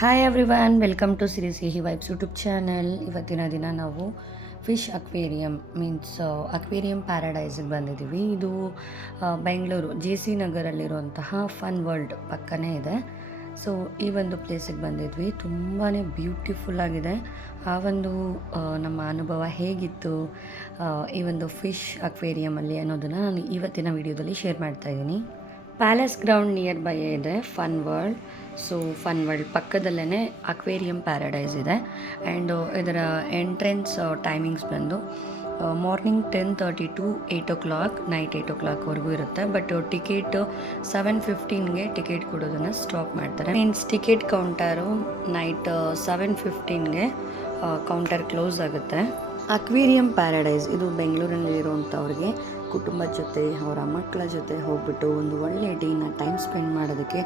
Hi everyone, welcome to ಸಿರಿ ಸಿಹಿ vibes YouTube channel. ಇವತ್ತಿನ ದಿನ ನಾವು ಫಿಶ್ ಅಕ್ವೇರಿಯಂ ಅಕ್ವೇರಿಯಂ ಪ್ಯಾರಡೈಸಿಗೆ ಬಂದಿದ್ದೀವಿ. ಇದು ಬೆಂಗಳೂರು JC ನಗರಲ್ಲಿರುವಂತಹ ಫನ್ ವರ್ಲ್ಡ್ ಪಕ್ಕನೇ ಇದೆ. ಸೊ ಈ ಒಂದು ಪ್ಲೇಸಿಗೆ ಬಂದಿದ್ವಿ. ತುಂಬಾ ಬ್ಯೂಟಿಫುಲ್ ಆಗಿದೆ. ಆ ಒಂದು ನಮ್ಮ ಅನುಭವ ಹೇಗಿತ್ತು ಈ ಒಂದು ಫಿಶ್ ಅಕ್ವೇರಿಯಮಲ್ಲಿ ಅನ್ನೋದನ್ನು ನಾನು ಇವತ್ತಿನ ವಿಡಿಯೋದಲ್ಲಿ ಶೇರ್ ಮಾಡ್ತಾಯಿದ್ದೀನಿ. ಪ್ಯಾಲೇಸ್ ಗ್ರೌಂಡ್ ನಿಯರ್ ಬೈ ಇದೆ Fun World. So Fun World ಪಕ್ಕದಲ್ಲೇ ಅಕ್ವೇರಿಯಂ ಪ್ಯಾರಡೈಸ್ ಇದೆ. ಆ್ಯಂಡ್ ಇದರ ಎಂಟ್ರೆನ್ಸ್ ಟೈಮಿಂಗ್ಸ್ ಬಂದು ಮಾರ್ನಿಂಗ್ 10:30 to 8 o'clock, ನೈಟ್ 8 o'clockವರೆಗೂ ಇರುತ್ತೆ. ಬಟ್ ಟಿಕೆಟ್ 7:15ಗೆ ಟಿಕೆಟ್ ಕೊಡೋದನ್ನು ಸ್ಟಾಪ್ ಮಾಡ್ತಾರೆ. ಮೀನ್ಸ್ ಟಿಕೆಟ್ ಕೌಂಟರು ನೈಟ್ 7:15ಗೆ ಕೌಂಟರ್ ಕ್ಲೋಸ್ ಆಗುತ್ತೆ. ಅಕ್ವೇರಿಯಂ ಪ್ಯಾರಡೈಸ್ ಇದು ಬೆಂಗಳೂರಿನಲ್ಲಿರುವಂಥವ್ರಿಗೆ ಕುಟುಂಬದ ಜೊತೆ ಅವರ ಮಕ್ಕಳ ಜೊತೆ ಹೋಗ್ಬಿಟ್ಟು ಒಂದು ಒಳ್ಳೆಯ ಡೇನ ಟೈಮ್ ಸ್ಪೆಂಡ್ ಮಾಡೋದಕ್ಕೆ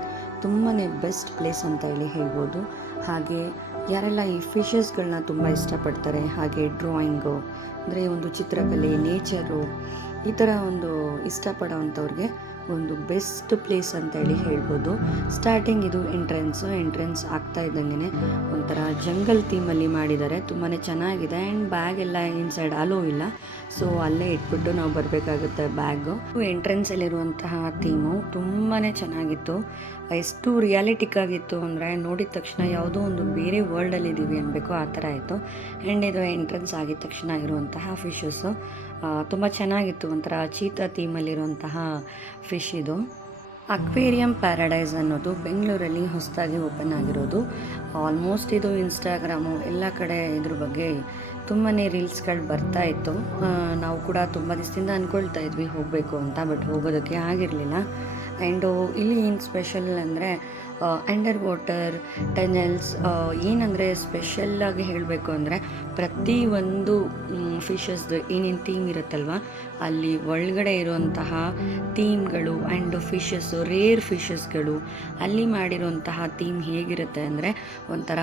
ತುಂಬಾ ಬೆಸ್ಟ್ ಪ್ಲೇಸ್ ಅಂತ ಹೇಳಿ ಹೇಳ್ಬೋದು. ಹಾಗೆ ಯಾರೆಲ್ಲ ಈ ಫಿಶಸ್ಗಳನ್ನ ತುಂಬ ಇಷ್ಟಪಡ್ತಾರೆ, ಹಾಗೆ ಡ್ರಾಯಿಂಗು ಅಂದರೆ ಒಂದು ಚಿತ್ರಕಲೆ, ನೇಚರು ಈ ಥರ ಒಂದು ಇಷ್ಟಪಡೋವಂಥವ್ರಿಗೆ ಒಂದು ಬೆಸ್ಟ್ ಪ್ಲೇಸ್ ಅಂತ ಹೇಳಿ ಹೇಳ್ಬೋದು. ಸ್ಟಾರ್ಟಿಂಗ್ ಇದು ಎಂಟ್ರೆನ್ಸ್ ಆಗ್ತಾ ಇದ್ದಂಗೆ ಒಂಥರ ಜಂಗಲ್ ಥೀಮಲ್ಲಿ ಮಾಡಿದ್ದಾರೆ. ತುಂಬಾ ಚೆನ್ನಾಗಿದೆ. ಆ್ಯಂಡ್ ಬ್ಯಾಗ್ ಎಲ್ಲ ಇನ್ಸೈಡ್ ಅಲೋ ಇಲ್ಲ, ಸೊ ಅಲ್ಲೇ ಇಟ್ಬಿಟ್ಟು ನಾವು ಬರಬೇಕಾಗುತ್ತೆ ಬ್ಯಾಗು. ಎಂಟ್ರೆನ್ಸಲ್ಲಿರುವಂತಹ ಥೀಮು ತುಂಬಾ ಚೆನ್ನಾಗಿತ್ತು. ಎಷ್ಟು ರಿಯಾಲಿಟಿಕ್ ಆಗಿತ್ತು ಅಂದರೆ ನೋಡಿದ ತಕ್ಷಣ ಯಾವುದೋ ಒಂದು ಬೇರೆ ವರ್ಲ್ಡಲ್ಲಿ ಇದ್ದೀವಿ ಅನ್ಬೇಕು, ಆ ಥರ ಆಯಿತು. ಆ್ಯಂಡ್ ಇದು ಎಂಟ್ರೆನ್ಸ್ ಆಗಿದ ತಕ್ಷಣ ಇರುವಂತಹ ಫಿಶಸ್ಸು ತುಂಬ ಚೆನ್ನಾಗಿತ್ತು. ಒಂಥರ ಚೀತಾ ಥೀಮಲ್ಲಿರುವಂತಹ ಫಿಶ್ ಇದು. ಅಕ್ವೇರಿಯಂ ಪ್ಯಾರಡೈಸ್ ಅನ್ನೋದು ಬೆಂಗಳೂರಲ್ಲಿ ಹೊಸದಾಗಿ ಓಪನ್ ಆಗಿರೋದು. ಆಲ್ಮೋಸ್ಟ್ ಇದು ಇನ್ಸ್ಟಾಗ್ರಾಮು ಎಲ್ಲ ಕಡೆ ಇದ್ರ ಬಗ್ಗೆ ತುಂಬಾ ರೀಲ್ಸ್ಗಳು ಬರ್ತಾ ಇತ್ತು. ನಾವು ಕೂಡ ತುಂಬ ದಿವಸದಿಂದ ಅಂದ್ಕೊಳ್ತಾ ಇದ್ವಿ ಹೋಗಬೇಕು ಅಂತ, ಬಟ್ ಹೋಗೋದಕ್ಕೆ ಆಗಿರಲಿಲ್ಲ. ಆ್ಯಂಡು ಇಲ್ಲಿ ಏನು ಸ್ಪೆಷಲ್ ಅಂದರೆ ಅಂಡರ್ ವಾಟರ್ ಟನೆಲ್ಸ್. ಏನಂದರೆ ಸ್ಪೆಷಲ್ಲಾಗಿ ಹೇಳಬೇಕು ಅಂದರೆ ಪ್ರತಿಯೊಂದು ಫಿಶಸ್ದು ಏನೇನು ಥೀಮ್ ಇರುತ್ತಲ್ವ, ಅಲ್ಲಿ ಒಳಗಡೆ ಇರುವಂತಹ ಥೀಮ್ಗಳು ಆ್ಯಂಡ್ ಫಿಶಸ್ಸು, ರೇರ್ ಫಿಶಸ್ಗಳು ಅಲ್ಲಿ ಮಾಡಿರುವಂತಹ ಥೀಮ್ ಹೇಗಿರುತ್ತೆ ಅಂದರೆ ಒಂಥರ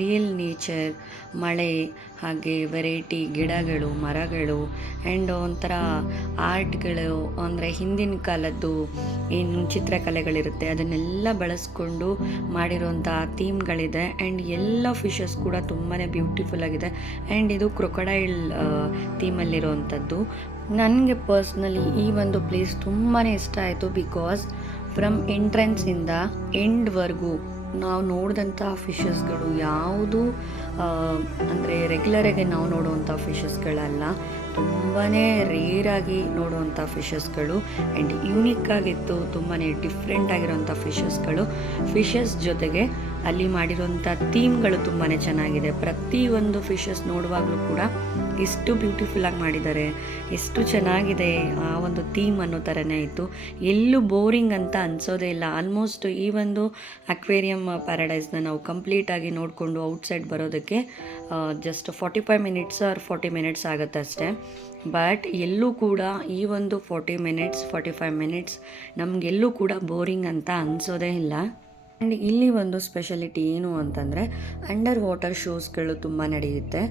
ರಿಯಲ್ ನೇಚರ್, ಮಳೆ, ಹಾಗೆ ವೆರೈಟಿ ಗಿಡಗಳು, ಮರಗಳು ಆ್ಯಂಡ್ ಒಂಥರ ಆರ್ಟ್ಗಳು, ಅಂದರೆ ಹಿಂದಿನ ಕಾಲದ್ದು ಏನು ಚಿತ್ರಕಲೆಗಳಿರುತ್ತೆ ಅದನ್ನೆಲ್ಲ ಬಳಸ್ಕೊಂಡು ಮಾಡಿರುವಂಥ ಥೀಮ್ಗಳಿದೆ. ಆ್ಯಂಡ್ ಎಲ್ಲ ಫಿಶಸ್ ಕೂಡ ತುಂಬಾ ಬ್ಯೂಟಿಫುಲ್ ಆಗಿದೆ. ಆ್ಯಂಡ್ ಇದು ಕ್ರೊಕೊಡೈಲ್ ಥೀಮಲ್ಲಿರುವಂಥದ್ದು. ನನಗೆ ಪರ್ಸ್ನಲಿ ಈ ಒಂದು ಪ್ಲೇಸ್ ತುಂಬಾ ಇಷ್ಟ ಆಯಿತು. ಬಿಕಾಸ್ ಫ್ರಮ್ ಎಂಟ್ರೆನ್ಸಿಂದ ಎಂಡ್ವರೆಗೂ ನಾವು ನೋಡಿದಂಥ ಫಿಶಸ್ಗಳು ಯಾವುದು ಅಂದರೆ ರೆಗ್ಯುಲರಾಗಿ ನಾವು ನೋಡುವಂಥ ಫಿಶಸ್ಗಳಲ್ಲ, ತುಂಬಾ ರೇರಾಗಿ ನೋಡುವಂಥ ಫಿಶಸ್ಗಳು. ಆ್ಯಂಡ್ ಯೂನಿಕ್ ಆಗಿತ್ತು, ತುಂಬಾ ಡಿಫ್ರೆಂಟ್ ಆಗಿರೋಂಥ ಫಿಶಸ್ ಜೊತೆಗೆ ಅಲ್ಲಿ ಮಾಡಿರೋಂಥ ಥೀಮ್ಗಳು ತುಂಬಾ ಚೆನ್ನಾಗಿದೆ. ಪ್ರತಿಯೊಂದು ಫಿಶಸ್ ನೋಡುವಾಗಲೂ ಕೂಡ ಎಷ್ಟು ಬ್ಯೂಟಿಫುಲ್ಲಾಗಿ ಮಾಡಿದ್ದಾರೆ, ಎಷ್ಟು ಚೆನ್ನಾಗಿದೆ ಆ ಒಂದು ಥೀಮ್ ಅನ್ನೋ ಥರನೇ ಇತ್ತು. ಎಲ್ಲೂ ಬೋರಿಂಗ್ ಅಂತ ಅನಿಸೋದೇ ಇಲ್ಲ. ಆಲ್ಮೋಸ್ಟ್ ಈ ಒಂದು ಅಕ್ವೇರಿಯಂ ಪ್ಯಾರಡೈಸ್ನ ನಾವು ಕಂಪ್ಲೀಟಾಗಿ ನೋಡಿಕೊಂಡು ಔಟ್ಸೈಡ್ ಬರೋದಕ್ಕೆ ಜಸ್ಟ್ 45 minutes ಆರ್ 40 minutes ಆಗುತ್ತೆ ಅಷ್ಟೇ. ಬಟ್ ಎಲ್ಲೂ ಕೂಡ ಈ ಒಂದು 45 minutes ನಮಗೆಲ್ಲೂ ಕೂಡ ಬೋರಿಂಗ್ ಅಂತ ಅನಿಸೋದೇ ಇಲ್ಲ. ಆ್ಯಂಡ್ ಇಲ್ಲಿ ಒಂದು ಸ್ಪೆಷಾಲಿಟಿ ಏನು ಅಂತಂದರೆ ಅಂಡರ್ ವಾಟರ್ ಶೋಸ್ಗಳು ತುಂಬ ನಡೆಯುತ್ತೆ.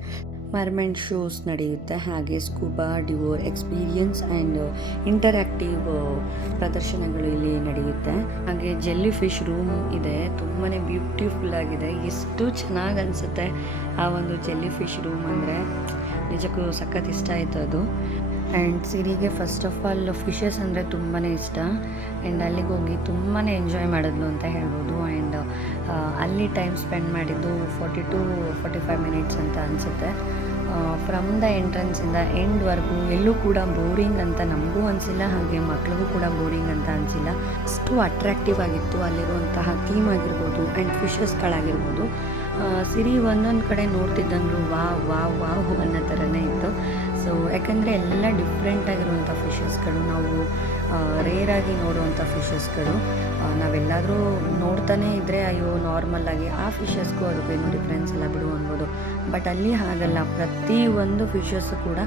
ಮರ್ಮೆಂಟ್ ಶೋಸ್ ನಡೆಯುತ್ತೆ, ಹಾಗೆ scuba devour experience and interactive ಪ್ರದರ್ಶನಗಳು ಇಲ್ಲಿ ನಡೆಯುತ್ತೆ. ಹಾಗೆ ಜೆಲ್ಲಿ ಫಿಶ್ ರೂಮ್ ಇದೆ, ತುಂಬಾ ಬ್ಯೂಟಿಫುಲ್ ಆಗಿದೆ. ಎಷ್ಟು ಚೆನ್ನಾಗಿ ಅನಿಸುತ್ತೆ ಆ ಒಂದು ಜೆಲ್ಲಿ ಫಿಶ್ ರೂಮ್ ಅಂದರೆ ನಿಜಕ್ಕೂ ಸಖತ್ ಇಷ್ಟ ಆಯಿತು ಅದು. ಆ್ಯಂಡ್ ಸಿರಿಗೆ ಫಸ್ಟ್ ಆಫ್ ಆಲ್ ಫಿಶಸ್ ಅಂದರೆ ತುಂಬಾ ಇಷ್ಟ. ಆ್ಯಂಡ್ ಅಲ್ಲಿಗೆ ಹೋಗಿ ತುಂಬಾ ಎಂಜಾಯ್ ಮಾಡಿದ್ಲು ಅಂತ ಹೇಳ್ಬೋದು. ಆ್ಯಂಡ್ ಅಲ್ಲಿ ಟೈಮ್ ಸ್ಪೆಂಡ್ ಮಾಡಿದ್ದು 40 to 45 minutes ಅಂತ ಅನಿಸುತ್ತೆ. ಫ್ರಮ್ ದ ಎಂಟ್ರೆನ್ಸಿಂದ ಎಂಡ್ವರೆಗೂ ಎಲ್ಲೂ ಕೂಡ ಬೋರಿಂಗ್ ಅಂತ ನಮಗೂ ಅನಿಸಿಲ್ಲ, ಹಾಗೆ ಮಕ್ಳಿಗೂ ಕೂಡ ಬೋರಿಂಗ್ ಅಂತ ಅನಿಸಿಲ್ಲ. ಅಷ್ಟು ಅಟ್ರಾಕ್ಟಿವ್ ಆಗಿತ್ತು ಅಲ್ಲಿರುವಂತಹ ಥೀಮ್ ಆಗಿರ್ಬೋದು ಆ್ಯಂಡ್ ಫಿಶಸ್ಗಳಾಗಿರ್ಬೋದು. ಸಿರಿ ಒಂದೊಂದು ಕಡೆ ನೋಡ್ತಿದ್ದಂಗೂ ವಾವ್ ಅನ್ನೋ ಥರನೇ ಇತ್ತು. ಸೊ ಯಾಕಂದರೆ ಎಲ್ಲ ಡಿಫ್ರೆಂಟ್ ಆಗಿರುವಂಥ ಫಿಶಸ್ಗಳು, ನಾವು ರೇರಾಗಿ ನೋಡುವಂಥ ಫಿಶಸ್ಗಳು. ನಾವೆಲ್ಲಾದರೂ ನೋಡ್ತಾನೆ ಇದ್ದರೆ ಅಯ್ಯೋ ನಾರ್ಮಲ್ಲಾಗಿ ಆ ಫಿಶಸ್ಗೂ ಅದಕ್ಕೇನು ಡಿಫ್ರೆನ್ಸ್ ಎಲ್ಲ ಬಿಡು ಅನ್ಬೋದು. ಬಟ್ ಅಲ್ಲಿ ಹಾಗಲ್ಲ, ಪ್ರತಿಯೊಂದು ಫಿಶಸ್ಸು ಕೂಡ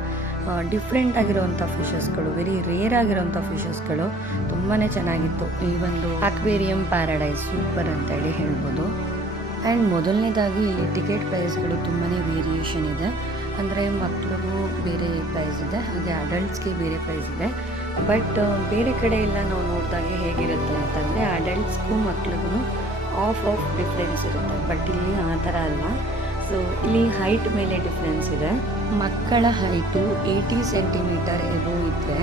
ಡಿಫ್ರೆಂಟ್ ಆಗಿರುವಂಥ ಫಿಶಸ್ಗಳು, ವೆರಿ ರೇರ್ ಆಗಿರುವಂಥ ಫಿಶಸ್ಗಳು. ತುಂಬಾ ಚೆನ್ನಾಗಿತ್ತು ಈ ಒಂದು ಅಕ್ವೇರಿಯಂ ಪ್ಯಾರಡೈಸ್. ಸೂಪರ್ ಅಂತೇಳಿ ಹೇಳ್ಬೋದು. ಆ್ಯಂಡ್ ಮೊದಲನೇದಾಗಿ ಇಲ್ಲಿ ಟಿಕೆಟ್ ಪ್ರೈಸ್ಗಳು ತುಂಬಾ ವೇರಿಯೇಷನ್ ಇದೆ. ಅಂದರೆ ಮಕ್ಕಳಿಗೂ ಬೇರೆ ಪ್ರೈಸ್ ಇದೆ, ಹಾಗೆ ಅಡಲ್ಟ್ಸ್ಗೆ ಬೇರೆ ಪ್ರೈಸ್ ಇದೆ. ಬಟ್ ಬೇರೆ ಕಡೆ ಎಲ್ಲ ನಾವು ನೋಡಿದಾಗೆ ಹೇಗಿರುತ್ತೆ ಅಂತಂದರೆ ಅಡಲ್ಟ್ಸ್ಗೂ ಮಕ್ಳಿಗೂ ಆಫ್ ಡಿಫ್ರೆನ್ಸ್ ಇರುತ್ತೆ. ಬಟ್ ಇಲ್ಲಿ ಆ ಥರ ಅಲ್ಲ. ಸೊ ಇಲ್ಲಿ ಹೈಟ್ ಮೇಲೆ ಡಿಫ್ರೆನ್ಸ್ ಇದೆ. ಮಕ್ಕಳ ಹೈಟು 80 ಸೆಂಟಿಮೀಟರ್ ಎಬೋ ಇದ್ದರೆ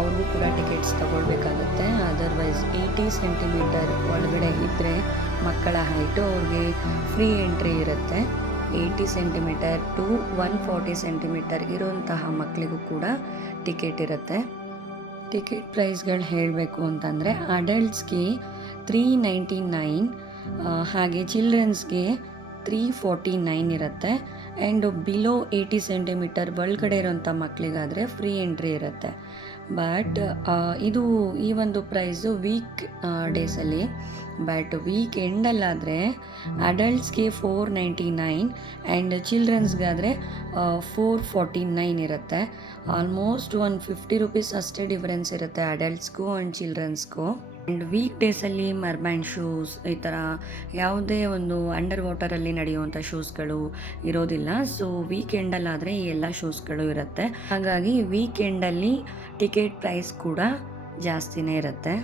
ಅವ್ರಿಗೂ ಕೂಡ ಟಿಕೆಟ್ಸ್ ತಗೊಳ್ಬೇಕಾಗುತ್ತೆ. ಅದರ್ವೈಸ್ 80 ಸೆಂಟಿಮೀಟರ್ ಒಳಗಡೆ ಇದ್ದರೆ ಮಕ್ಕಳ ಹೈಟು ಅವ್ರಿಗೆ ಫ್ರೀ ಎಂಟ್ರಿ ಇರುತ್ತೆ. 80 ಸೆಂಟಿಮೀಟರ್ ಟು 140 ಸೆಂಟಿಮೀಟರ್ ಇರುವಂತಹ ಮಕ್ಕಳಿಗೂ ಕೂಡ ಟಿಕೆಟ್ ಇರುತ್ತೆ. ಟಿಕೆಟ್ ಪ್ರೈಸ್ಗಳು ಹೇಳಬೇಕು ಅಂತಂದರೆ ಅಡಲ್ಟ್ಸ್ಗೆ 399, ಹಾಗೆ ಚಿಲ್ಡ್ರನ್ಸ್ಗೆ 349 ಇರುತ್ತೆ. ಆ್ಯಂಡ್ ಬಿಲೋ 80 ಸೆಂಟಿಮೀಟರ್ ಒಳಗಡೆ ಇರೋಂಥ ಮಕ್ಕಳಿಗಾದರೆ ಫ್ರೀ ಎಂಟ್ರಿ ಇರುತ್ತೆ. ಬಟ್ ಇದು ಈ ಒಂದು ಪ್ರೈಸು ವೀಕ್ ಡೇಸಲ್ಲಿ. ಬಟ್ ವೀಕ್ ಎಂಡಲ್ಲಾದರೆ ಅಡಲ್ಟ್ಸ್ಗೆ 499 ಆ್ಯಂಡ್ ಚಿಲ್ಡ್ರನ್ಸ್ಗಾದರೆ 449 ಇರುತ್ತೆ. ಆಲ್ಮೋಸ್ಟ್ 150 ರೂಪೀಸ್ ಅಷ್ಟೇ ಡಿಫ್ರೆನ್ಸ್ ಇರುತ್ತೆ ಅಡಲ್ಟ್ಸ್ಗೂ ಆ್ಯಂಡ್ ಚಿಲ್ಡ್ರನ್ಸ್ಗೂ. ಆ್ಯಂಡ್ ವೀಕ್ ಡೇಸಲ್ಲಿ ಮರ್ಬ್ಯಾಂಡ್ ಶೂಸ್ ಈ ಥರ ಯಾವುದೇ ಒಂದು ಅಂಡರ್ ವಾಟರಲ್ಲಿ ನಡೆಯುವಂಥ ಶೂಸ್ಗಳು ಇರೋದಿಲ್ಲ. ಸೊ ವೀಕೆಂಡಲ್ಲಾದರೆ ಈ ಎಲ್ಲ ಶೂಸ್ಗಳು ಇರುತ್ತೆ. ಹಾಗಾಗಿ ವೀಕೆಂಡಲ್ಲಿ ಟಿಕೆಟ್ ಪ್ರೈಸ್ ಕೂಡ ಜಾಸ್ತಿನೇ ಇರುತ್ತೆ.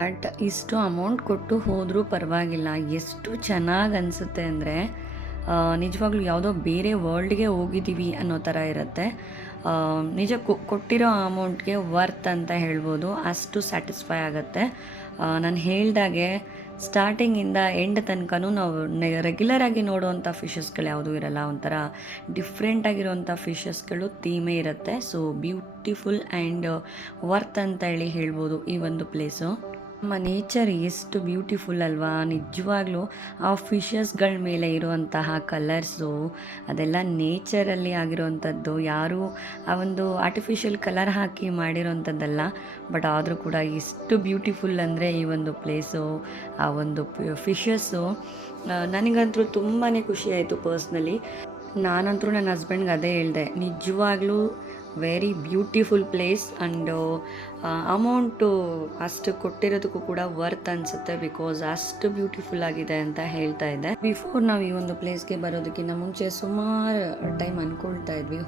ಬಟ್ ಇಷ್ಟು ಅಮೌಂಟ್ ಕೊಟ್ಟು ಹೋದರೂ ಪರವಾಗಿಲ್ಲ. ಎಷ್ಟು ಚೆನ್ನಾಗಿ ಅನಿಸುತ್ತೆ ಅಂದರೆ ನಿಜವಾಗ್ಲೂ ಯಾವುದೋ ಬೇರೆ ವರ್ಲ್ಡ್ಗೆ ಹೋಗಿದ್ದೀವಿ ಅನ್ನೋ ಥರ ಇರುತ್ತೆ. ನಿಜ ಕೊಟ್ಟಿರೋ ಅಮೌಂಟ್ಗೆ ವರ್ತ್ ಅಂತ ಹೇಳ್ಬೋದು. ಅಷ್ಟು ಸ್ಯಾಟಿಸ್ಫೈ ಆಗುತ್ತೆ. ನಾನು ಹೇಳ್ದಾಗೆ ಸ್ಟಾರ್ಟಿಂಗಿಂದ ಎಂಡ್ ತನಕನೂ ನಾವು ರೆಗ್ಯುಲರಾಗಿ ನೋಡುವಂಥ ಫಿಶಸ್ಗಳು ಯಾವುದೂ ಇರಲ್ಲ. ಒಂಥರ ಡಿಫ್ರೆಂಟಾಗಿರುವಂಥ ಫಿಶಸ್ಗಳು ಥೀಮೇ ಇರುತ್ತೆ. ಸೊ ಬ್ಯೂಟಿಫುಲ್ ಆ್ಯಂಡ್ ವರ್ತ್ ಅಂತ ಹೇಳಿ ಹೇಳ್ಬೋದು ಈ ಒಂದು ಪ್ಲೇಸು. ನಮ್ಮ ನೇಚರ್ ಎಷ್ಟು ಬ್ಯೂಟಿಫುಲ್ ಅಲ್ವಾ. ನಿಜವಾಗ್ಲೂ ಆ ಫಿಶಸ್ಗಳ ಮೇಲೆ ಇರುವಂತಹ ಕಲರ್ಸು ಅದೆಲ್ಲ ನೇಚರಲ್ಲಿ ಆಗಿರುವಂಥದ್ದು. ಯಾರೂ ಆ ಒಂದು ಆರ್ಟಿಫಿಷಿಯಲ್ ಕಲರ್ ಹಾಕಿ ಮಾಡಿರೋವಂಥದ್ದಲ್ಲ. ಬಟ್ ಆದರೂ ಕೂಡ ಎಷ್ಟು ಬ್ಯೂಟಿಫುಲ್ ಅಂದರೆ ಈ ಒಂದು ಪ್ಲೇಸು, ಆ ಒಂದು ಫಿಶಸ್ಸು ನನಗಂತೂ ತುಂಬಾ ಖುಷಿ ಆಯಿತು ಪರ್ಸ್ನಲಿ. ನಾನಂತರೂ ನನ್ನ ಹಸ್ಬೆಂಡ್ಗೆ ಅದೇ ಹೇಳಿದೆ, ನಿಜವಾಗ್ಲೂ very beautiful place and amount ಅಷ್ಟು ಕೊಟ್ಟಿರೋದಕ್ಕೂ ಕೂಡ ವರ್ತ್ ಅನಿಸುತ್ತೆ. ಬಿಕಾಸ್ ಅಷ್ಟು ಬ್ಯೂಟಿಫುಲ್ ಆಗಿದೆ ಅಂತ ಹೇಳ್ತಾ ಇದ್ದೆ. ಬಿಫೋರ್ ನಾವು ಈ ಒಂದು ಪ್ಲೇಸ್ಗೆ ಬರೋದಕ್ಕಿಂತ ಮುಂಚೆ ಸುಮಾರು ಟೈಮ್ ಅಂದ್ಕೊಳ್ತಾ ಇದ್ವಿ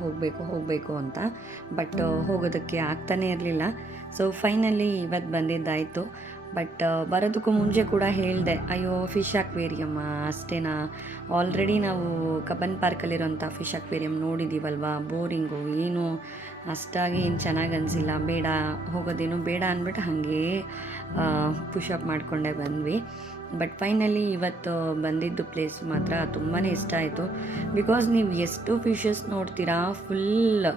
ಹೋಗಬೇಕು ಅಂತ. ಬಟ್ ಹೋಗೋದಕ್ಕೆ ಆಗ್ತಾನೇ ಇರಲಿಲ್ಲ. ಸೊ ಫೈನಲಿ ಇವತ್ತು ಬಂದಿದ್ದಾಯಿತು. ಬಟ್ ಬರೋದಕ್ಕೂ ಮುಂಚೆ ಕೂಡ ಹೇಳಿದೆ, ಅಯ್ಯೋ ಫಿಶ್ ಅಕ್ವೇರಿಯಮ್ಮ ಅಷ್ಟೇನಾ, ಆಲ್ರೆಡಿ ನಾವು ಕಬ್ಬನ್ ಪಾರ್ಕಲ್ಲಿರೋಂಥ ಫಿಶ್ ಅಕ್ವೇರಿಯಂ ನೋಡಿದ್ದೀವಲ್ವ, ಬೋರಿಂಗು, ಏನು ಅಷ್ಟಾಗಿ ಏನು ಚೆನ್ನಾಗಿ ಅನಿಸಿಲ್ಲ, ಬೇಡ ಹೋಗೋದೇನು ಬೇಡ ಅಂದ್ಬಿಟ್ಟು ಹಾಗೇ ಪುಷಪ್ ಮಾಡಿಕೊಂಡೇ ಬಂದ್ವಿ. ಬಟ್ ಫೈನಲಿ ಇವತ್ತು ಬಂದಿದ್ದು ಪ್ಲೇಸ್ ಮಾತ್ರ ತುಂಬಾ ಇಷ್ಟ ಆಯಿತು. ಬಿಕಾಸ್ ನೀವು ಎಷ್ಟು ಫಿಶಸ್ ನೋಡ್ತೀರಾ, ಫುಲ್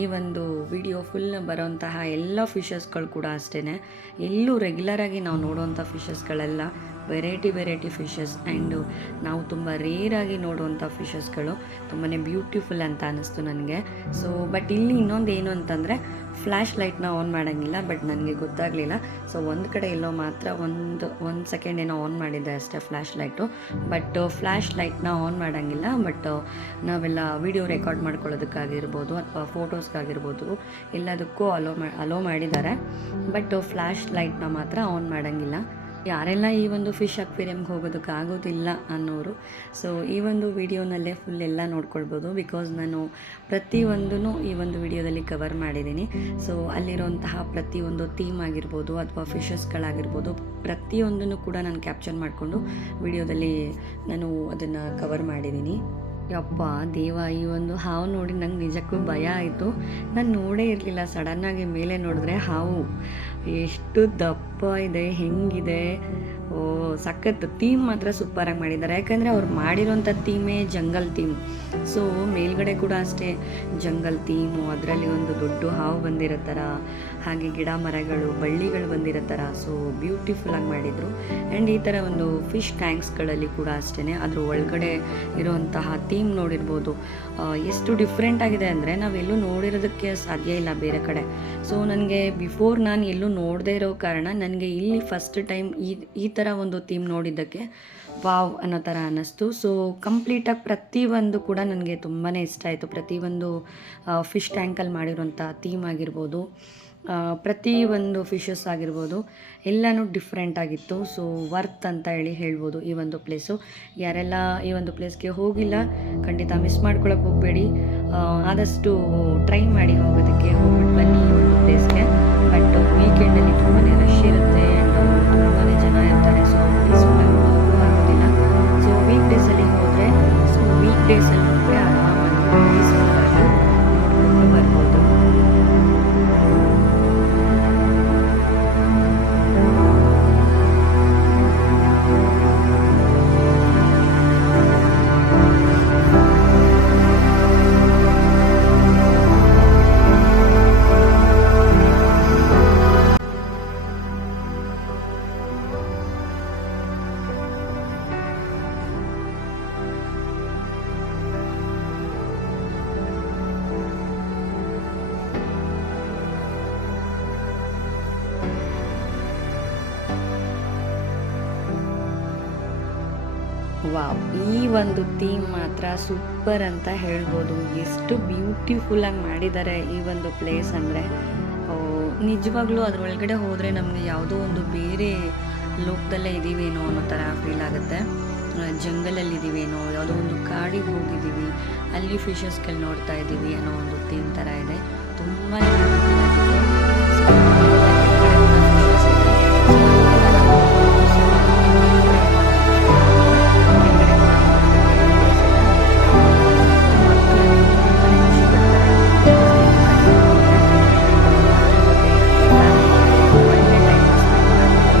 ಈ ಒಂದು ವಿಡಿಯೋ ಫುಲ್ ಬರೋಂತಹ ಎಲ್ಲ ಫಿಶಸ್ಗಳು ಕೂಡ ಅಷ್ಟೇ. ಎಲ್ಲೂ ರೆಗ್ಯುಲರಾಗಿ ನಾವು ನೋಡುವಂಥ ಫಿಶಸ್ಗಳೆಲ್ಲ ವೆರೈಟಿ ಫಿಶಸ್ ಆ್ಯಂಡು ನಾವು ತುಂಬ ರೇರಾಗಿ ನೋಡುವಂಥ ಫಿಶಸ್ಗಳು ತುಂಬಾ ಬ್ಯೂಟಿಫುಲ್ ಅಂತ ಅನ್ನಿಸ್ತು ನನಗೆ. ಸೊ ಬಟ್ ಇಲ್ಲಿ ಇನ್ನೊಂದು ಏನು ಅಂತಂದರೆ ಫ್ಲ್ಯಾಶ್ ಲೈಟ್ನ ಆನ್ ಮಾಡೋಂಗಿಲ್ಲ. ಬಟ್ ನನಗೆ ಗೊತ್ತಾಗಲಿಲ್ಲ. ಸೊ ಒಂದು ಕಡೆ ಎಲ್ಲೋ ಮಾತ್ರ ಒಂದು ಸೆಕೆಂಡ್ ಏನೋ ಆನ್ ಮಾಡಿದ್ದೆ ಅಷ್ಟೇ ಫ್ಲ್ಯಾಶ್ ಲೈಟು. ಬಟ್ ಫ್ಲ್ಯಾಶ್ ಲೈಟ್ನ ಆನ್ ಮಾಡೋಂಗಿಲ್ಲ. ಬಟ್ ನಾವೆಲ್ಲ ವಿಡಿಯೋ ರೆಕಾರ್ಡ್ ಮಾಡ್ಕೊಳ್ಳೋದಕ್ಕಾಗಿರ್ಬೋದು ಅಥವಾ ಫೋಟೋಸ್ಗಾಗಿರ್ಬೋದು ಎಲ್ಲದಕ್ಕೂ ಅಲೋ ಮಾಡಿದ್ದಾರೆ. ಬಟ್ ಫ್ಲ್ಯಾಶ್ ಲೈಟ್ನ ಮಾತ್ರ ಆನ್ ಮಾಡೋಂಗಿಲ್ಲ. ಯಾರೆಲ್ಲ ಈ ಒಂದು ಫಿಶ್ ಅಕ್ವೇರಿಯಂಗೆ ಹೋಗೋದಕ್ಕಾಗೋದಿಲ್ಲ ಅನ್ನೋರು ಸೊ ಈ ಒಂದು ವಿಡಿಯೋನಲ್ಲೇ ಫುಲ್ ಎಲ್ಲ ನೋಡ್ಕೊಳ್ಬೋದು. ಬಿಕಾಸ್ ನಾನು ಪ್ರತಿಯೊಂದೂ ಈ ಒಂದು ವಿಡಿಯೋದಲ್ಲಿ ಕವರ್ ಮಾಡಿದ್ದೀನಿ. ಸೊ ಅಲ್ಲಿರುವಂತಹ ಪ್ರತಿಯೊಂದು ಥೀಮ್ ಆಗಿರ್ಬೋದು ಅಥವಾ ಫಿಶಸ್ಗಳಾಗಿರ್ಬೋದು ಪ್ರತಿಯೊಂದನ್ನು ಕೂಡ ನಾನು ಕ್ಯಾಪ್ಚರ್ ಮಾಡಿಕೊಂಡು ವಿಡಿಯೋದಲ್ಲಿ ನಾನು ಅದನ್ನು ಕವರ್ ಮಾಡಿದ್ದೀನಿ. ಯಪ್ಪ ದೇವ, ಈ ಒಂದು ಹಾವು ನೋಡಿ ನಂಗೆ ನಿಜಕ್ಕೂ ಭಯ ಆಯಿತು. ನಾನು ನೋಡೇ ಇರಲಿಲ್ಲ. ಸಡನ್ನಾಗಿ ಮೇಲೆ ನೋಡಿದ್ರೆ ಹಾವು ಎಷ್ಟು ದಪ್ಪ ಇದೆ, ಹೆಂಗಿದೆ, ಓ ಸಖತ್. ಥೀಮ್ ಮಾತ್ರ ಸೂಪರಾಗಿ ಮಾಡಿದ್ದಾರೆ. ಯಾಕಂದರೆ ಅವ್ರು ಮಾಡಿರೋಂಥ ಥೀಮೇ ಜಂಗಲ್ ಥೀಮ್. ಸೊ ಮೇಲ್ಗಡೆ ಕೂಡ ಅಷ್ಟೇ ಜಂಗಲ್ ಥೀಮು, ಅದರಲ್ಲಿ ಒಂದು ದೊಡ್ಡ ಹಾವು ಬಂದಿರೋ ಥರ, ಹಾಗೆ ಗಿಡ ಮರಗಳು ಬಳ್ಳಿಗಳು ಬಂದಿರೋ ಥರ. ಸೊ ಬ್ಯೂಟಿಫುಲ್ಲಾಗಿ ಮಾಡಿದರು. ಆ್ಯಂಡ್ ಈ ಥರ ಒಂದು ಫಿಶ್ ಟ್ಯಾಂಕ್ಸ್ಗಳಲ್ಲಿ ಕೂಡ ಅಷ್ಟೇ ಅದ್ರ ಒಳಗಡೆ ಇರುವಂತಹ ಥೀಮ್ ನೋಡಿರ್ಬೋದು. ಎಷ್ಟು ಡಿಫ್ರೆಂಟ್ ಆಗಿದೆ ಅಂದರೆ ನಾವೆಲ್ಲೂ ನೋಡಿರೋದಕ್ಕೆ ಸಾಧ್ಯ ಇಲ್ಲ ಬೇರೆ ಕಡೆ. ಸೊ ನನಗೆ ಬಿಫೋರ್ ನಾನು ಎಲ್ಲೂ ನೋಡದೇ ಇರೋ ಕಾರಣ ನನಗೆ ಇಲ್ಲಿ ಫಸ್ಟ್ ಟೈಮ್ ಈ ಥರ ಒಂದು ಥೀಮ್ ನೋಡಿದ್ದಕ್ಕೆ ವಾವ್ ಅನ್ನೋ ಥರ ಅನ್ನಿಸ್ತು. ಸೊ ಕಂಪ್ಲೀಟಾಗಿ ಪ್ರತಿಯೊಂದು ಕೂಡ ನನಗೆ ತುಂಬಾ ಇಷ್ಟ ಆಯಿತು. ಪ್ರತಿಯೊಂದು ಫಿಶ್ ಟ್ಯಾಂಕಲ್ಲಿ ಮಾಡಿರೋಂಥ ಥೀಮ್ ಆಗಿರ್ಬೋದು, ಪ್ರತಿಯೊಂದು ಫಿಶಸ್ ಆಗಿರ್ಬೋದು ಎಲ್ಲನೂ ಡಿಫ್ರೆಂಟ್ ಆಗಿತ್ತು. ಸೊ ವರ್ತ್ ಅಂತ ಹೇಳಿ ಹೇಳ್ಬೋದು ಈ ಒಂದು ಪ್ಲೇಸು. ಯಾರೆಲ್ಲ ಈ ಒಂದು ಪ್ಲೇಸ್ಗೆ ಹೋಗಿಲ್ಲ ಖಂಡಿತ ಮಿಸ್ ಮಾಡ್ಕೊಳಕ್ಕೆ ಹೋಗಬೇಡಿ. ಆದಷ್ಟು ಟ್ರೈ ಮಾಡಿ ಹೋಗೋದಕ್ಕೆ, ಹೋಗ್ಬಿಟ್ಟು ಬನ್ನಿ ಈ ಒಂದು ಪ್ಲೇಸ್ಗೆ. ಬಟ್ ವೀಕೆಂಡಲ್ಲಿ ತುಂಬಾ ರಶ್ ಇರುತ್ತೆ, ತುಂಬಾ ಜನ ಇರ್ತಾರೆ. So please wow! ಈ ಒಂದು ಥೀಮ್ ಮಾತ್ರ ಸೂಪರ್ ಅಂತ ಹೇಳ್ಬೋದು. ಎಷ್ಟು ಬ್ಯೂಟಿಫುಲ್ಲಾಗಿ ಮಾಡಿದ್ದಾರೆ ಈ ಒಂದು ಪ್ಲೇಸ್ ಅಂದರೆ ನಿಜವಾಗ್ಲೂ ಅದ್ರೊಳಗಡೆ ಹೋದರೆ ನಮಗೆ ಯಾವುದೋ ಒಂದು ಬೇರೆ ಲೋಕದಲ್ಲೇ ಇದ್ದೀವೇನೋ ಅನ್ನೋ ಥರ ಫೀಲ್ ಆಗುತ್ತೆ. ಜಂಗಲಲ್ಲಿದ್ದೀವೇನೋ, ಯಾವುದೋ ಒಂದು ಕಾಡಿಗೆ ಹೋಗಿದ್ದೀವಿ, ಅಲ್ಲಿ ಫಿಶಸ್ಗಳು ನೋಡ್ತಾ ಇದ್ದೀವಿ ಅನ್ನೋ ಒಂದು ಥೀಮ್ ಥರ ಇದೆ. ತುಂಬಾ ಬ್ಯೂಟಿಫುಲ್ ಆಗಿದೆ. ಸೊ, ಫಿಶಸ್ ಇದೆ. ಸೊ, ಅಲ್ಲಿ ಕೂಡ ನಾವು ಕೆಳಗಡೆ ಕೂಡ ಮಕ್ಕಳಲ್ಲಿ ತುಂಬಾನೇ ಖುಷಿ ಪಡ್ತಾರೆ ಸ್ನೇಹಿತರೊಂದಿಗೆ ಹೋದರೆ. ಅದ್ರ ಜೊತೆ ಫ್ಯಾಮಿಲಿ ಜೊತೆ ಒಳ್ಳೆ ಟೈಮ್ ಸ್ಪೆಂಡ್ ಆಗುತ್ತೆ.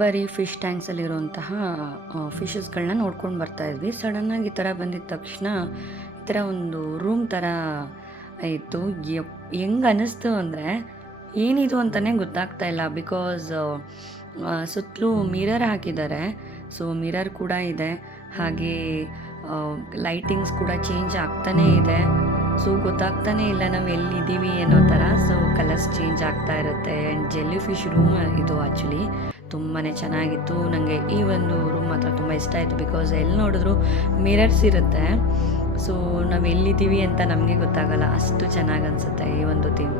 ಬರೀ ಫಿಶ್ ಟ್ಯಾಂಕ್ಸಲ್ಲಿರುವಂತಹ ಫಿಶಸ್ಗಳನ್ನ ನೋಡ್ಕೊಂಡು ಬರ್ತಾಯಿದ್ವಿ. ಸಡನ್ನಾಗಿ ಈ ಥರ ಬಂದಿದ್ದ ತಕ್ಷಣ ಈ ಥರ ಒಂದು ರೂಮ್ ಥರ ಇತ್ತು. ಹೆಂಗೆ ಅನ್ನಿಸ್ತು ಅಂದರೆ ಏನಿದು ಅಂತಲೇ ಗೊತ್ತಾಗ್ತಾ ಇಲ್ಲ. ಬಿಕಾಸ್ ಸುತ್ತಲೂ ಮಿರರ್ ಹಾಕಿದ್ದಾರೆ. ಸೊ ಮಿರರ್ ಕೂಡ ಇದೆ. ಹಾಗೆ ಲೈಟಿಂಗ್ಸ್ ಕೂಡ ಚೇಂಜ್ ಆಗ್ತಾನೇ ಇದೆ. ಸೊ ಗೊತ್ತಾಗ್ತಾನೇ ಇಲ್ಲ ನಾವು ಎಲ್ಲಿದ್ದೀವಿ ಅನ್ನೋ ಥರ. ಸೊ ಕಲರ್ಸ್ ಚೇಂಜ್ ಆಗ್ತಾ ಇರುತ್ತೆ. ಆ್ಯಂಡ್ ಜೆಲ್ಲಿ ಫಿಶ್ ರೂಮ್ ಇದು ಆ್ಯಕ್ಚುಲಿ ತುಂಬಾ ಚೆನ್ನಾಗಿತ್ತು. ನನಗೆ ಈ ಒಂದು ರೂಮ್ ಮಾತ್ರ ತುಂಬ ಇಷ್ಟ ಆಯಿತು. ಬಿಕಾಸ್ ಎಲ್ಲಿ ನೋಡಿದ್ರು ಮಿರರ್ಸ್ ಇರುತ್ತೆ. ಸೊ ನಾವು ಎಲ್ಲಿದ್ದೀವಿ ಅಂತ ನಮಗೆ ಗೊತ್ತಾಗಲ್ಲ, ಅಷ್ಟು ಚೆನ್ನಾಗಿ ಅನಿಸುತ್ತೆ ಈ ಒಂದು ಥೀಮ್.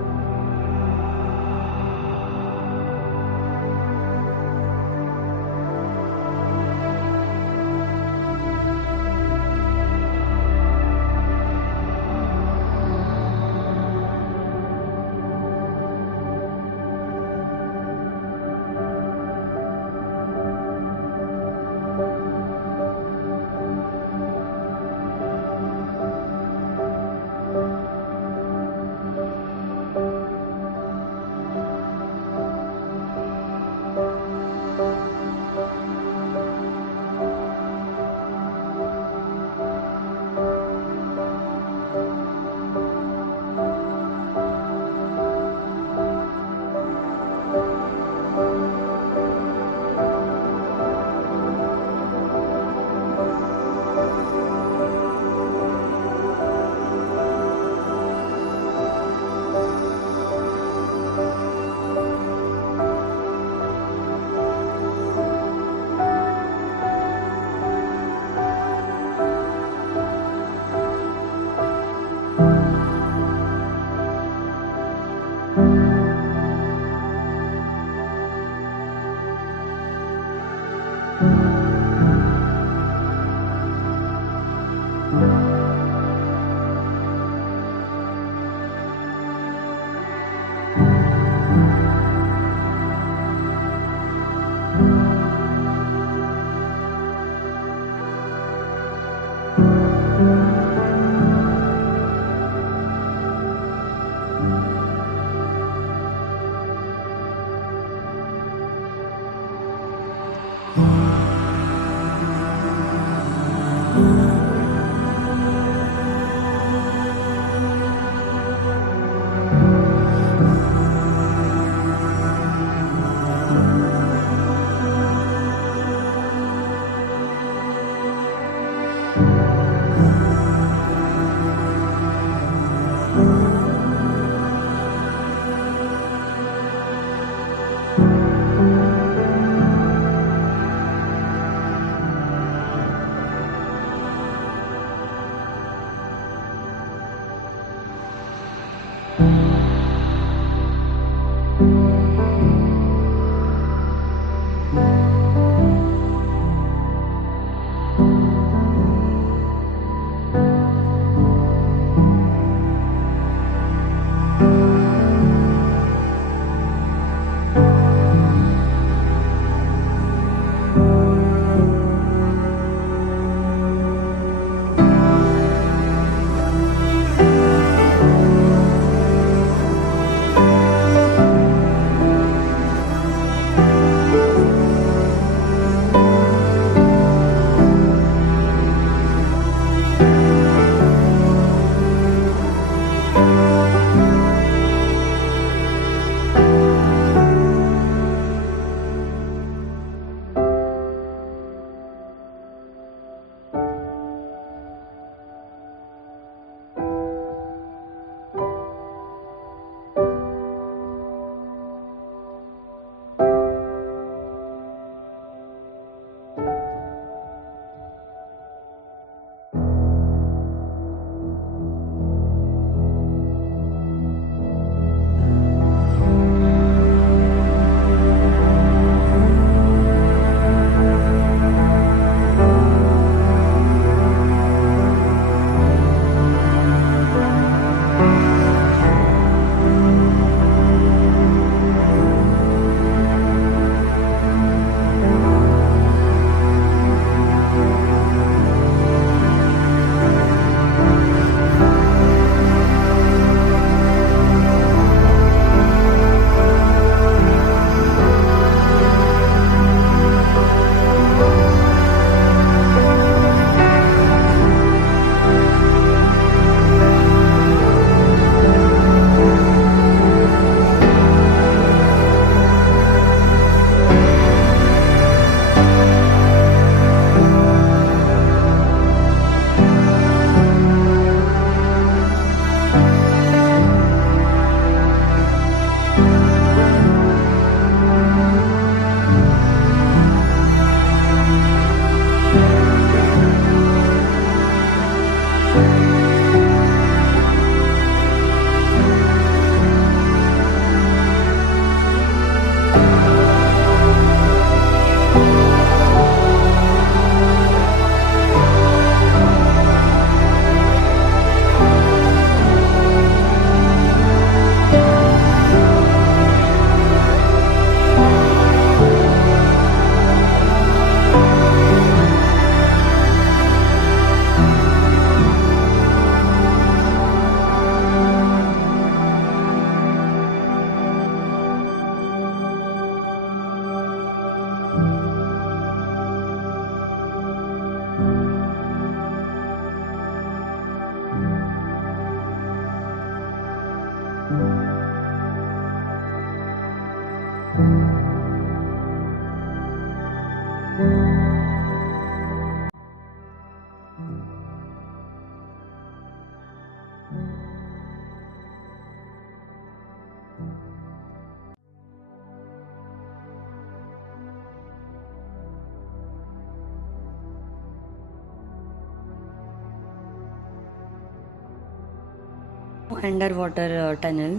Under water tunnel.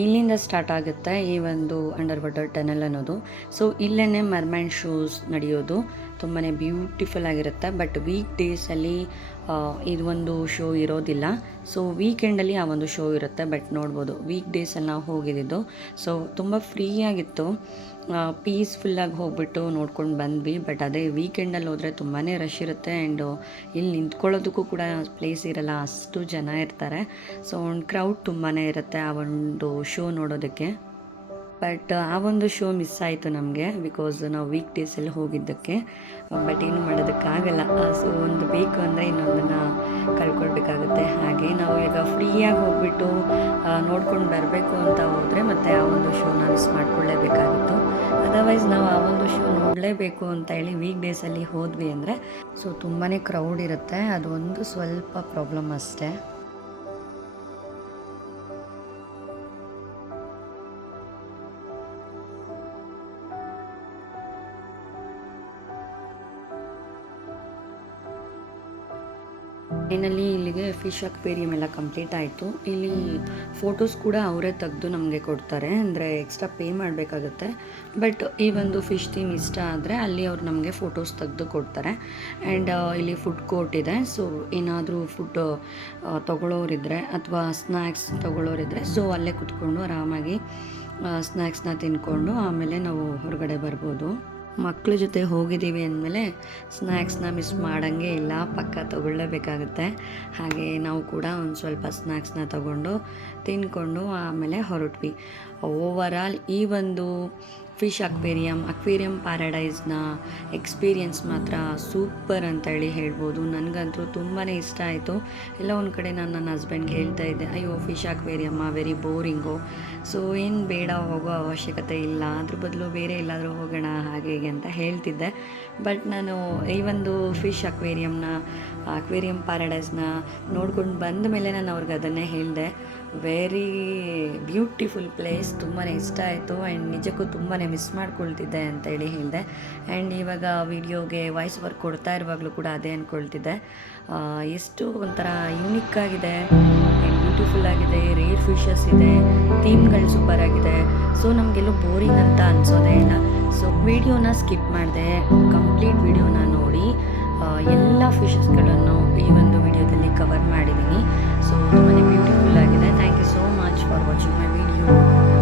ಇಲ್ಲಿಂದ ಸ್ಟಾರ್ಟ್ ಆಗುತ್ತೆ ಈ ಒಂದು ಅಂಡರ್ ವಾಟರ್ ಟನಲ್ ಅನ್ನೋದು. ಸೊ ಇಲ್ಲೇ ಮರ್ಮ್ಯಾನ್ ಶೋಸ್ ನಡೆಯೋದು. ತುಂಬಾ ಬ್ಯೂಟಿಫುಲ್ ಆಗಿರುತ್ತೆ. ಬಟ್ ವೀಕ್ ಡೇಸಲ್ಲಿ ಇದು ಒಂದು ಶೋ ಇರೋದಿಲ್ಲ. ಸೊ ವೀಕೆಂಡಲ್ಲಿ ಆ ಒಂದು ಶೋ ಇರುತ್ತೆ. ಬಟ್ ನೋಡ್ಬೋದು ವೀಕ್ ಡೇಸಲ್ಲಿ ನಾವು ಹೋಗಿದ್ದು. ಸೊ ತುಂಬ ಫ್ರೀಯಾಗಿತ್ತು, ಪೀಸ್ಫುಲ್ಲಾಗಿ ಹೋಗ್ಬಿಟ್ಟು ನೋಡ್ಕೊಂಡು ಬಂದ್ವಿ. ಬಟ್ ಅದೇ ವೀಕೆಂಡಲ್ಲಿ ಹೋದರೆ ತುಂಬಾ ರಶ್ ಇರುತ್ತೆ. ಆ್ಯಂಡ್ ಇಲ್ಲಿ ನಿಂತ್ಕೊಳ್ಳೋದಕ್ಕೂ ಕೂಡ ಪ್ಲೇಸ್ ಇರಲ್ಲ, ಅಷ್ಟು ಜನ ಇರ್ತಾರೆ. ಸೊ ಒಂದು ಕ್ರೌಡ್ ತುಂಬಾ ಇರುತ್ತೆ ಆ ಒಂದು ಶೋ ನೋಡೋದಕ್ಕೆ. ಬಟ್ ಆ ಒಂದು ಶೋ ಮಿಸ್ ಆಯಿತು ನಮಗೆ, ಬಿಕಾಸ್ ನಾವು ವೀಕ್ ಡೇಸಲ್ಲಿ ಹೋಗಿದ್ದಕ್ಕೆ. ಬಟ್ ಏನು ಮಾಡೋದಕ್ಕಾಗಲ್ಲ. ಸೊ ಒಂದು ಬೇಕು ಅಂದರೆ ಇನ್ನೊಂದನ್ನು ಕಳ್ಕೊಳ್ಬೇಕಾಗುತ್ತೆ. ಹಾಗೆ ನಾವು ಈಗ ಫ್ರೀಯಾಗಿ ಹೋಗ್ಬಿಟ್ಟು ನೋಡ್ಕೊಂಡು ಬರಬೇಕು ಅಂತ ಹೋದರೆ ಮತ್ತೆ ಆ ಒಂದು ಶೋನ ಮಿಸ್ ಮಾಡ್ಕೊಳ್ಳೇಬೇಕಾಗಿತ್ತು. ಅದರ್ವೈಸ್ ನಾವು ಆ ಒಂದು ಶೋ ನೋಡಲೇಬೇಕು ಅಂತ ಹೇಳಿ ವೀಕ್ ಡೇಸಲ್ಲಿ ಹೋದ್ವಿ ಅಂದರೆ ಸೊ ತುಂಬಾ ಕ್ರೌಡ್ ಇರುತ್ತೆ. ಅದು ಒಂದು ಸ್ವಲ್ಪ ಪ್ರಾಬ್ಲಮ್ ಅಷ್ಟೇ. ಫೈನಲಿ ಇಲ್ಲಿಗೆ ಫಿಶ್ ಅಕ್ವೇರಿಯಂ ಎಲ್ಲ ಕಂಪ್ಲೀಟ್ ಆಯಿತು. ಇಲ್ಲಿ ಫೋಟೋಸ್ ಕೂಡ ಅವರೇ ತೆಗೆದು ನಮಗೆ ಕೊಡ್ತಾರೆ, ಅಂದರೆ ಎಕ್ಸ್ಟ್ರಾ ಪೇ ಮಾಡಬೇಕಾಗುತ್ತೆ. ಬಟ್ ಈ ಒಂದು ಫಿಶ್ ಥೀಮ್ ಇಷ್ಟ ಆದರೆ ಅಲ್ಲಿ ಅವ್ರು ನಮಗೆ ಫೋಟೋಸ್ ತೆಗೆದು ಕೊಡ್ತಾರೆ. ಆ್ಯಂಡ್ ಇಲ್ಲಿ ಫುಡ್ ಕೋರ್ಟ್ ಇದೆ. ಸೊ ಏನಾದರೂ ಫುಡ್ ತೊಗೊಳ್ಳೋರಿದ್ದರೆ ಅಥವಾ ಸ್ನ್ಯಾಕ್ಸ್ ತೊಗೊಳ್ಳೋರಿದ್ದರೆ ಸೊ ಅಲ್ಲೇ ಕುತ್ಕೊಂಡು ಆರಾಮಾಗಿ ಸ್ನ್ಯಾಕ್ಸ್ನ ತಿಂದ್ಕೊಂಡು ಆಮೇಲೆ ನಾವು ಹೊರಗಡೆ ಬರ್ಬೋದು. ಮಕ್ಕಳ ಜೊತೆ ಹೋಗಿದ್ದೀವಿ ಅಂದಮೇಲೆ ಸ್ನ್ಯಾಕ್ಸ್ನ ಮಿಸ್ ಮಾಡೋಂಗೆ ಇಲ್ಲ, ಪಕ್ಕ ತೊಗೊಳ್ಳೇಬೇಕಾಗುತ್ತೆ. ಹಾಗೆ ನಾವು ಕೂಡ ಒಂದು ಸ್ವಲ್ಪ ಸ್ನ್ಯಾಕ್ಸ್ನ ತೊಗೊಂಡು ತಿಂದ್ಕೊಂಡು ಆಮೇಲೆ ಹೊರಟ್ವಿ. ಓವರಾಲ್ ಈ ಒಂದು ಫಿಶ್ ಅಕ್ವೇರಿಯಂ ಪ್ಯಾರಡೈಸ್ನ ಎಕ್ಸ್ಪೀರಿಯನ್ಸ್ ಮಾತ್ರ ಸೂಪರ್ ಅಂತೇಳಿ ಹೇಳ್ಬೋದು. ನನಗಂತೂ ತುಂಬಾ ಇಷ್ಟ ಆಯಿತು. ಎಲ್ಲ ಒಂದು ಕಡೆ ನಾನು ನನ್ನ ಹಸ್ಬೆಂಡ್ಗೆ ಹೇಳ್ತಾ ಇದ್ದೆ, ಅಯ್ಯೋ ಫಿಶ್ ಅಕ್ವೇರಿಯಮ್ಮ ವೆರಿ ಬೋರಿಂಗು, ಸೊ ಏನು ಬೇಡ, ಹೋಗೋ ಅವಶ್ಯಕತೆ ಇಲ್ಲ, ಅದ್ರ ಬದಲು ಬೇರೆ ಎಲ್ಲಾದರೂ ಹೋಗೋಣ ಹಾಗೆ ಹೀಗೆ ಅಂತ ಹೇಳ್ತಿದ್ದೆ. ಬಟ್ ನಾನು ಈ ಒಂದು ಫಿಶ್ ಅಕ್ವೇರಿಯಂ ಪ್ಯಾರಡೈಸ್ನ ನೋಡ್ಕೊಂಡು ಬಂದ ಮೇಲೆ ನಾನು ಅವ್ರಿಗೆ ಅದನ್ನೇ ಹೇಳಿದೆ. ವೆರಿ ಬ್ಯೂಟಿಫುಲ್ ಪ್ಲೇಸ್, ತುಂಬಾ ಇಷ್ಟ ಆಯಿತು. ಆ್ಯಂಡ್ ನಿಜಕ್ಕೂ ತುಂಬಾ ಮಿಸ್ ಮಾಡ್ಕೊಳ್ತಿದ್ದೆ ಅಂತೇಳಿ ಹೇಳಿದೆ. ಆ್ಯಂಡ್ ಇವಾಗ ವಿಡಿಯೋಗೆ ವಾಯ್ಸ್ ಓವರ್ ಕೊಡ್ತಾ ಇರುವಾಗಲೂ ಕೂಡ ಅದೇ ಅಂದ್ಕೊಳ್ತಿದ್ದೆ. ಎಷ್ಟು ಒಂಥರ ಯೂನಿಕ್ ಆಗಿದೆ, ಬ್ಯೂಟಿಫುಲ್ ಆಗಿದೆ, ರೇರ್ ಫಿಶಸ್ ಇದೆ, ಥೀಮ್ಗಳು ಸೂಪರ್ ಆಗಿದೆ. ಸೊ ನಮಗೆಲ್ಲೂ ಬೋರಿಂಗ್ ಅಂತ ಅನಿಸೋದೇ ಇಲ್ಲ. ಸೊ ವಿಡಿಯೋನ ಸ್ಕಿಪ್ ಮಾಡಿದೆ, ಕಂಪ್ಲೀಟ್ ವಿಡಿಯೋನ ನೋಡಿ ಎಲ್ಲ ಫಿಶಸ್ಗಳನ್ನು ಈ ಒಂದು ವಿಡಿಯೋದಲ್ಲಿ ಕವರ್ ಮಾಡಿದ್ದೀನಿ. ಸೊ ತುಂಬಾ ಬ್ಯೂಟಿಫುಲ್ ಆಗಿದೆ. Thank you so much for watching my video.